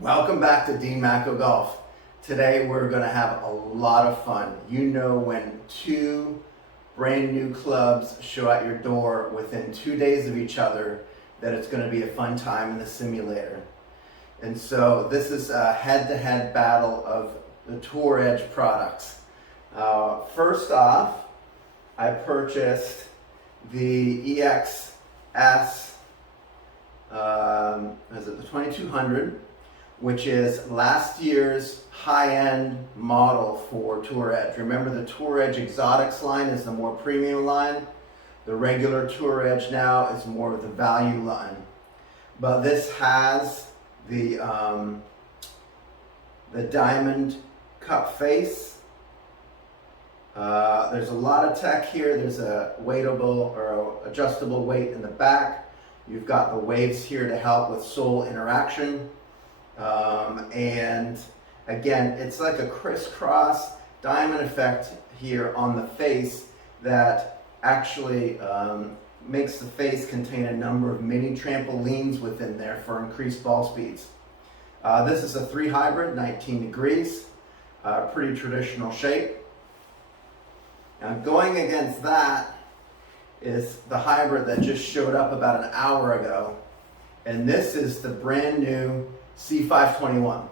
Welcome back to Dean Macco Golf. Today we're going to have a lot of fun. You know, when two brand new clubs show at your door within 2 days of each other, that it's going to be a fun time in the simulator. And so this is a head-to-head battle of the Tour Edge products. First off, I purchased the EXS, is it the 2200, which is last year's high-end model for Tour Edge. Remember, the Tour Edge Exotics line is the more premium line. The regular Tour Edge now is more of the value line. But this has the diamond cup face. There's a lot of tech here. There's a weightable or adjustable weight in the back. You've got the waves here to help with sole interaction. And again, it's like a crisscross diamond effect here on the face that actually makes the face contain a number of mini trampolines within there for increased ball speeds. This is a 3 hybrid, 19 degrees, pretty traditional shape. Now going against that is the hybrid that just showed up about an hour ago, and this is the brand new C521.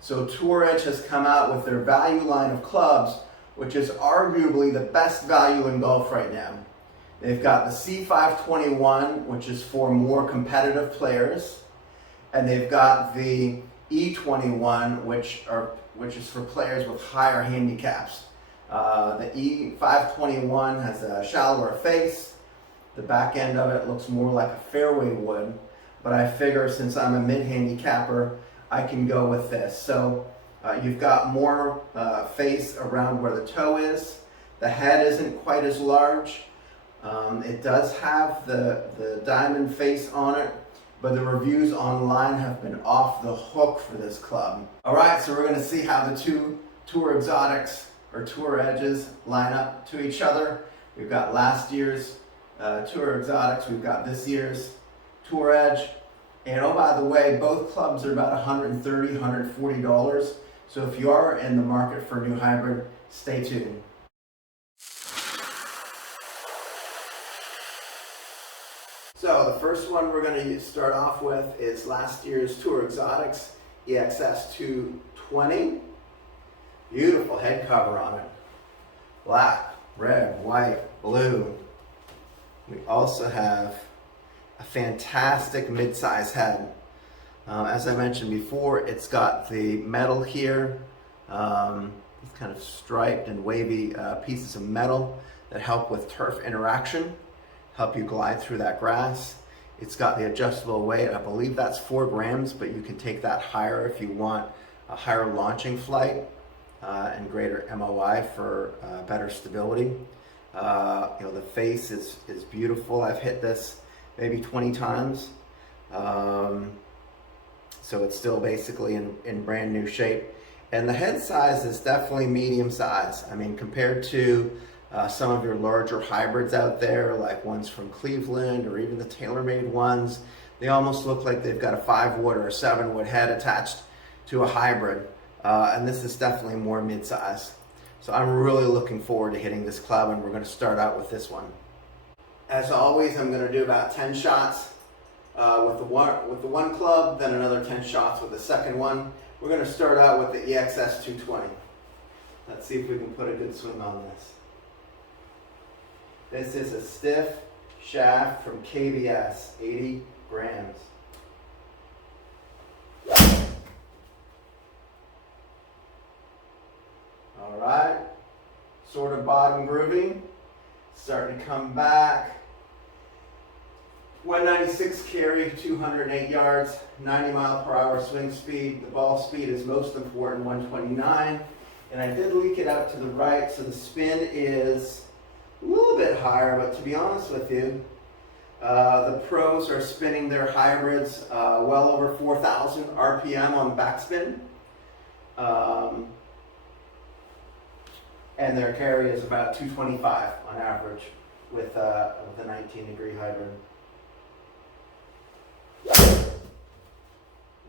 So Tour Edge has come out with their value line of clubs, which is arguably the best value in golf right now. They've got the C521, which is for more competitive players, and they've got the E21, which is for players with higher handicaps. The E521 has a shallower face. The back end of it looks more like a fairway wood, but I figure since I'm a mid-handicapper, I can go with this. So you've got more face around where the toe is. The head isn't quite as large. It does have the diamond face on it, but the reviews online have been off the hook for this club. All right, so we're going to see how the two Tour Exotics or Tour Edges line up to each other. We've got last year's Tour Exotics. We've got this year's Tour Edge. And oh, by the way, both clubs are about $130, $140. So if you are in the market for a new hybrid, stay tuned. So the first one we're going to start off with is last year's Tour Exotics EXS220. Beautiful head cover on it. Black, red, white, blue. We also have a fantastic mid-size head. As I mentioned before, it's got the metal here, these kind of striped and wavy pieces of metal that help with turf interaction, help you glide through that grass. It's got the adjustable weight. I believe that's 4 grams, but you can take that higher if you want a higher launching flight and greater MOI for better stability. The face is beautiful. I've hit this maybe 20 times. So it's still basically in brand new shape. And the head size is definitely medium size. I mean, compared to some of your larger hybrids out there, like ones from Cleveland or even the TaylorMade ones, they almost look like they've got a 5-wood or a 7-wood head attached to a hybrid. And this is definitely more mid-size. So I'm really looking forward to hitting this club, and we're going to start out with this one. As always, I'm going to do about 10 shots with the one club, then another 10 shots with the second one. We're going to start out with the EXS220. Let's see if we can put a good swing on this. This is a stiff shaft from KBS, 80 grams. All right, sort of bottom grooving, starting to come back. 196 carry, 208 yards, 90 mile per hour swing speed. The ball speed is most important, 129. And I did leak it out to the right, so the spin is a little bit higher, but to be honest with you, the pros are spinning their hybrids well over 4,000 RPM on backspin. And their carry is about 225 on average with a 19-degree hybrid.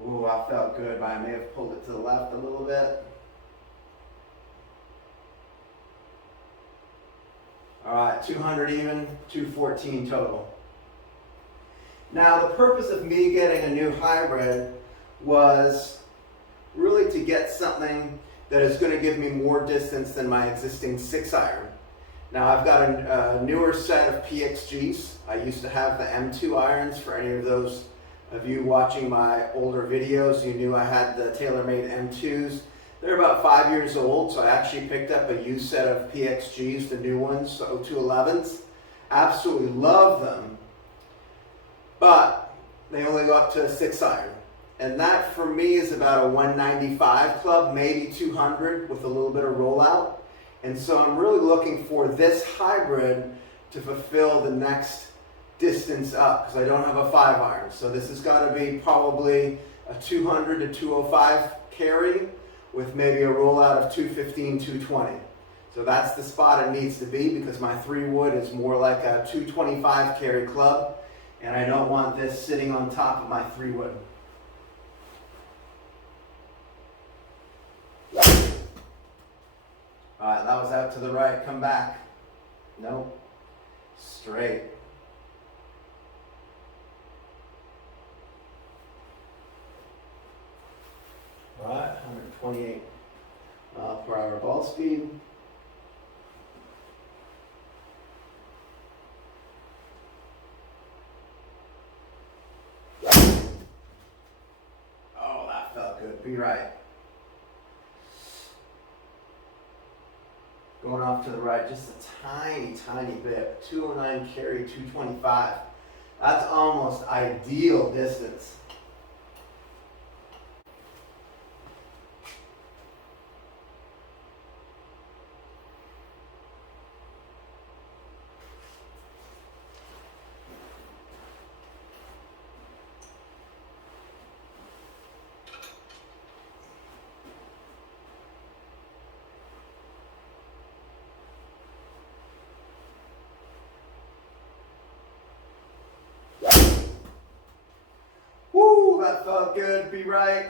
Ooh, I felt good, but I may have pulled it to the left a little bit. All right, 200 even, 214 total. Now, the purpose of me getting a new hybrid was really to get something that is going to give me more distance than my existing 6-iron. Now, I've got a newer set of PXGs. I used to have the M2 irons. For any of those of you watching my older videos, you knew I had the TaylorMade M2s. They're about 5 years old, so I actually picked up a used set of PXGs, the new ones, the 0211s. Absolutely love them, but they only go up to a 6-iron. And that for me is about a 195 club, maybe 200 with a little bit of rollout. And so I'm really looking for this hybrid to fulfill the next distance up, because I don't have a 5-iron. So this has got to be probably a 200 to 205 carry with maybe a rollout of 215, 220. So that's the spot it needs to be, because my 3-wood is more like a 225 carry club, and I don't want this sitting on top of my 3-wood. All right, that was out to the right. Come back. Nope. Straight. All right, 128 per hour ball speed. Oh, that felt good. Be right. Going off to the right just a tiny bit. 209 carry, 225. That's almost ideal distance. That felt good. Be right.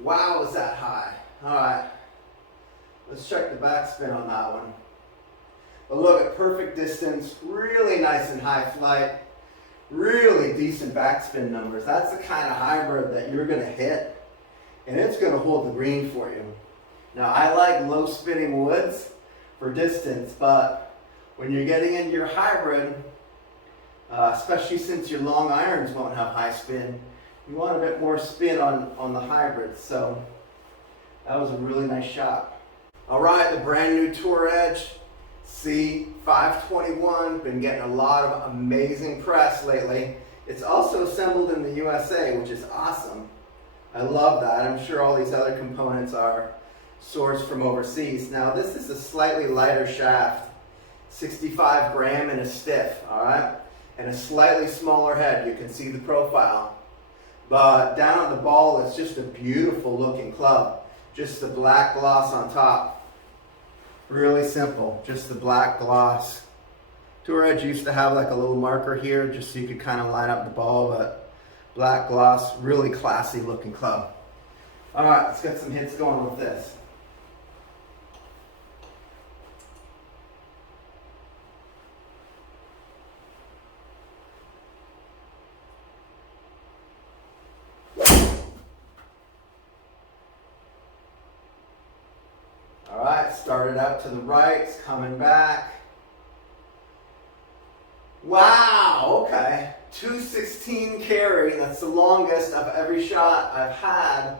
Wow, was that high. All right, let's check the backspin on that one. But look at perfect distance, really nice and high flight, really decent backspin numbers. That's the kind of hybrid that you're going to hit, and it's going to hold the green for you. Now, I like low spinning woods for distance, but when you're getting into your hybrid, especially since your long irons won't have high spin, you want a bit more spin on the hybrid. So that was a really nice shot. All right, the brand new Tour Edge C521. Been getting a lot of amazing press lately. It's also assembled in the USA, which is awesome. I love that. I'm sure all these other components are sourced from overseas. Now, this is a slightly lighter shaft, 65 gram and a stiff, all right? And a slightly smaller head. You can see the profile. But down at the ball, it's just a beautiful looking club. Just the black gloss on top. Really simple, just the black gloss. Tour Edge used to have like a little marker here just so you could kind of line up the ball, but black gloss, really classy looking club. All right, let's get some hits going with this. All right, started out to the right, it's coming back. Wow, okay. 216 carry, that's the longest of every shot I've had,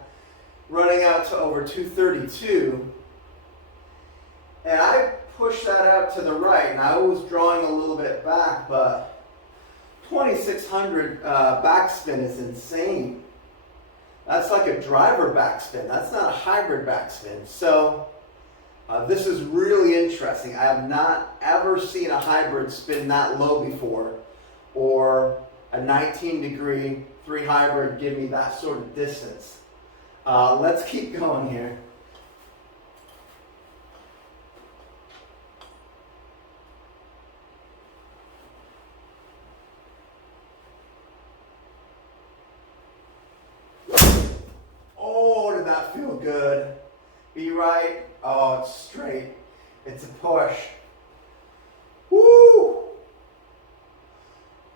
running out to over 232. And I pushed that out to the right, and I was drawing a little bit back, but 2600 backspin is insane. That's like a driver backspin. That's not a hybrid backspin. So this is really interesting. I have not ever seen a hybrid spin that low before, or a 19-degree 3 hybrid give me that sort of distance. Let's keep going here. good. Be right. Oh, it's straight. It's a push. Woo!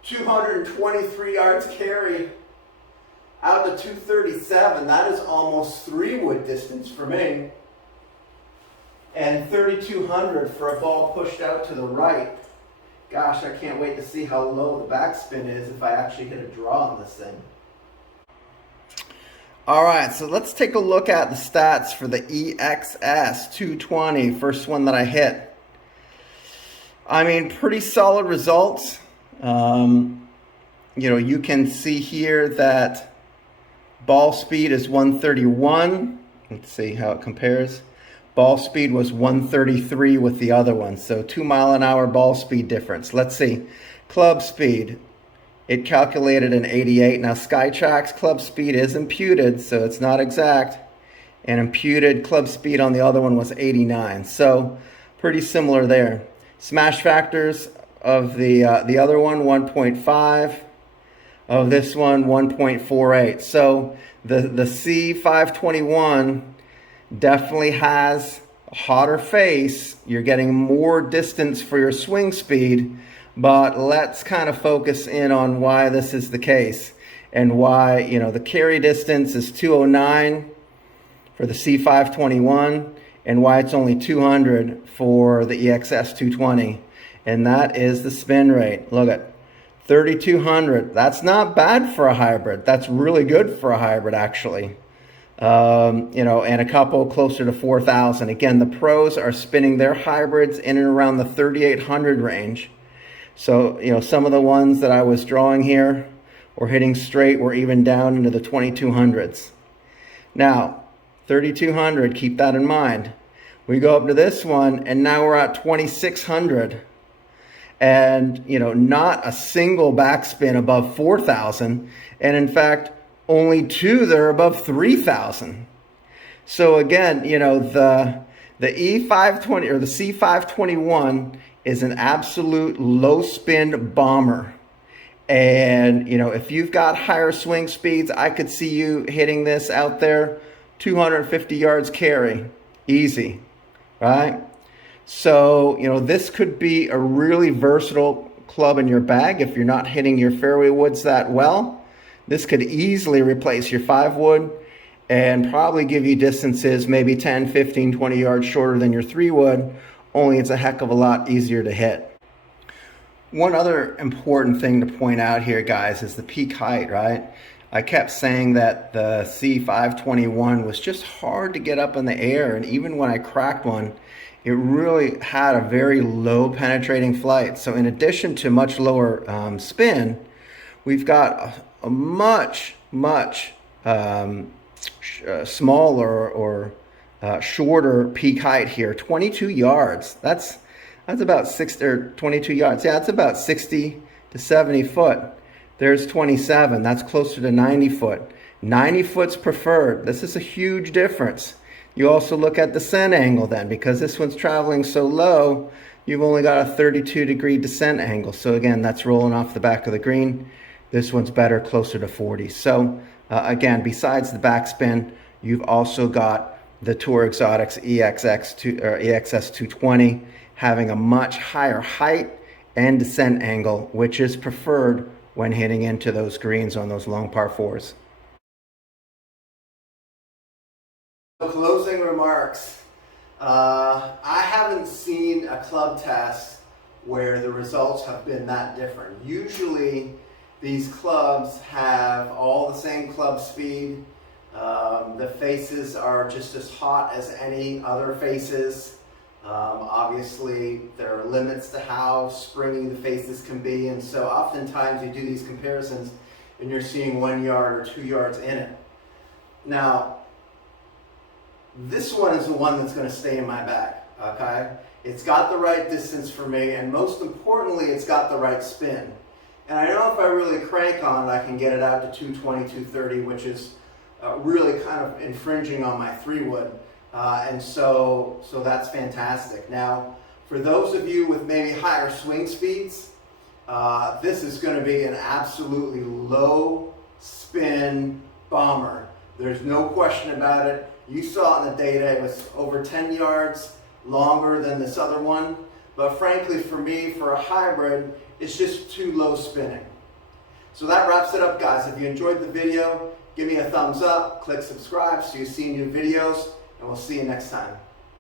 223 yards carry out to 237. That is almost 3 wood distance for me. And 3,200 for a ball pushed out to the right. Gosh, I can't wait to see how low the backspin is if I actually hit a draw on this thing. All right, so let's take a look at the stats for the EXS220, first one that I hit. I mean, pretty solid results. You know, you can see here that ball speed is 131. Let's see how it compares. Ball speed was 133 with the other one, so 2 mile an hour ball speed difference. Let's see, club speed. It calculated an 88. Now Skytrack's club speed is imputed, so it's not exact. And imputed club speed on the other one was 89. So pretty similar there. Smash factors of the other one, 1.5. Of this one, 1.48. So the C521 definitely has a hotter face. You're getting more distance for your swing speed. But let's kind of focus in on why this is the case and why, you know, the carry distance is 209 for the C521 and why it's only 200 for the EXS220. And that is the spin rate. Look at 3,200. That's not bad for a hybrid. That's really good for a hybrid, actually. You know, and a couple closer to 4,000. Again, the pros are spinning their hybrids in and around the 3,800 range. So, you know, some of the ones that I was drawing here or hitting straight were even down into the 2,200s. Now, 3,200, keep that in mind. We go up to this one, and now we're at 2,600. And, you know, not a single backspin above 4,000. And in fact, only 2 that are above 3,000. So again, you know, the E520 or the C521 is an absolute low spin bomber. And, you know, if you've got higher swing speeds, I could see you hitting this out there 250 yards carry, easy, right? So, you know, this could be a really versatile club in your bag if you're not hitting your fairway woods that well. This could easily replace your 5 wood and probably give you distances maybe 10, 15, 20 yards shorter than your 3 wood. Only it's a heck of a lot easier to hit. One other important thing to point out here, guys, is the peak height, right? I kept saying that the C521 was just hard to get up in the air, and even when I cracked one, it really had a very low penetrating flight. So in addition to much lower spin, we've got a much smaller or shorter peak height here, 22 yards. That's about 22 yards. Yeah, that's about 60 to 70 foot. There's 27. That's closer to 90 foot. 90 foot's preferred. This is a huge difference. You also look at descent angle then, because this one's traveling so low, you've only got a 32-degree descent angle. So again, that's rolling off the back of the green. This one's better, closer to 40. So again, besides the backspin, you've also got the Tour Exotics EXS220 having a much higher height and descent angle, which is preferred when hitting into those greens on those long par 4s. Closing remarks. I haven't seen a club test where the results have been that different. Usually these clubs have all the same club speed. The faces are just as hot as any other faces. Obviously, there are limits to how springy the faces can be, and so oftentimes you do these comparisons and you're seeing 1 yard or 2 yards in it. Now, this one is the one that's going to stay in my bag, okay? It's got the right distance for me, and most importantly, it's got the right spin. And I know if I really crank on it, I can get it out to 220, 230, which is really kind of infringing on my 3 wood. And so that's fantastic. Now, for those of you with maybe higher swing speeds, this is going to be an absolutely low spin bomber. There's no question about it. You saw it in the data, it was over 10 yards longer than this other one. But frankly, for me, for a hybrid, it's just too low spinning. So that wraps it up, guys. If you enjoyed the video, give me a thumbs up, click subscribe so you see new videos, and we'll see you next time.